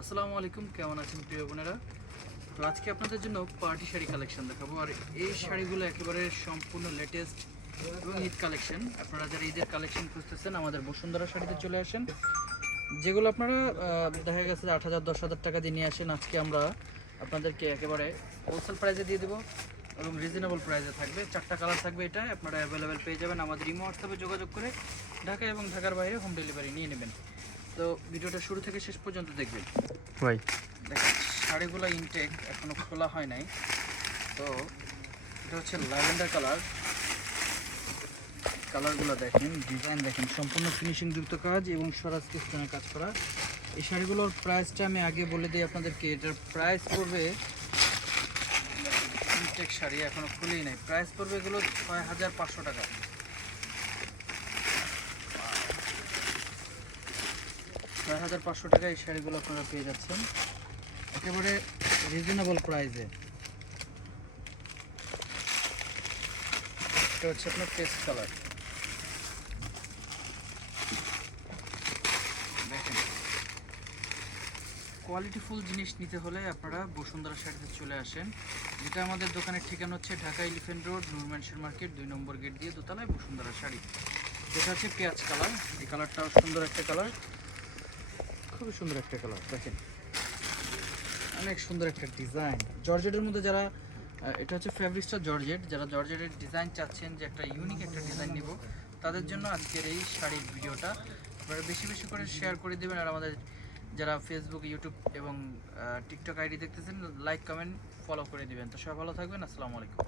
আসসালামু আলাইকুম, কেমন আছেন প্রিয় বোনেরা? তো আজকে আপনাদের জন্য পার্টি শাড়ি কালেকশন দেখাবো। আর এই শাড়িগুলো একেবারে সম্পূর্ণ লেটেস্ট এবং ঈদ কালেকশন। আপনারা যারা ঈদের কালেকশন খুঁজতেছেন আমাদের বসুন্ধরা শাড়িতে চলে আসেন। যেগুলো আপনারা দেখা গেছে 8,000 10,000 টাকা দিয়ে নিয়ে আসেন, আজকে আমরা আপনাদেরকে একেবারে হোলসেল প্রাইসে দিয়ে দেবো এবং রিজনেবল প্রাইসে থাকবে। 4টা কালার থাকবে, এটা আপনারা অ্যাভেলেবেল পেয়ে যাবেন। আমাদের ইমো হোয়াটসঅ্যাপে যোগাযোগ করে ঢাকা এবং ঢাকার বাইরে হোম ডেলিভারি নিয়ে নেবেন। তো ভিডিওটা শুরু থেকে শেষ পর্যন্ত দেখবেন ভাই। দেখেন শাড়িগুলো ইনটেক এখনো খোলা হয় নাই। তো এটা হচ্ছে ল্যাভেন্ডার কালারগুলো দেখেন, ডিজাইন দেখেন, সম্পূর্ণ ফিনিশিং যুক্ত কাজ এবং স্বরাজ কিস্তানের কাজ করা। এই শাড়িগুলোর প্রাইসটা আমি আগে বলে দিই আপনাদেরকে। এটার প্রাইস পড়বে, ইনটেক শাড়ি এখনো খুলেই নাই, প্রাইস পড়বে এগুলো 6,500 টাকা। 6,500 টাকা এই শাড়িগুলো আপনারা পেয়ে যাচ্ছেন একেবারে রিজনেবল প্রাইসে। এটা হচ্ছে আপনার পেস্ট কালার, দেখেন কোয়ালিটিফুল জিনিস নিতে হলে আপনারা বসুন্ধরা শাড়িতে চলে আসেন। যেটা আমাদের দোকানের ঠিকানা হচ্ছে ঢাকা এলিফ্যান্ট রোড, নূর ম্যানশন মার্কেট, 2 নম্বর গেট দিয়ে দোতলায় বসুন্ধরা শাড়ি। যেটা হচ্ছে পেঁয়াজ কালার, এই কালারটাও সুন্দর একটা কালার, খুবই সুন্দর একটা কালার। দেখেন অনেক সুন্দর একটা ডিজাইন জর্জেটের মধ্যে। যারা এটা হচ্ছে ফেব্রিক্সটা জর্জেট, যারা জর্জেটের ডিজাইন চাচ্ছেন যে একটা ইউনিক একটা ডিজাইন নিব, তাদের জন্য আজকের এই শাড়ির ভিডিওটা আপনারা বেশি বেশি করে শেয়ার করে দেবেন। আর আমাদের যারা ফেসবুক, ইউটিউব এবং টিকটক আইডি দেখতেছেন, লাইক কমেন্ট ফলো করে দিবেন। তো সবাই ভালো থাকবেন, আসসালামু আলাইকুম।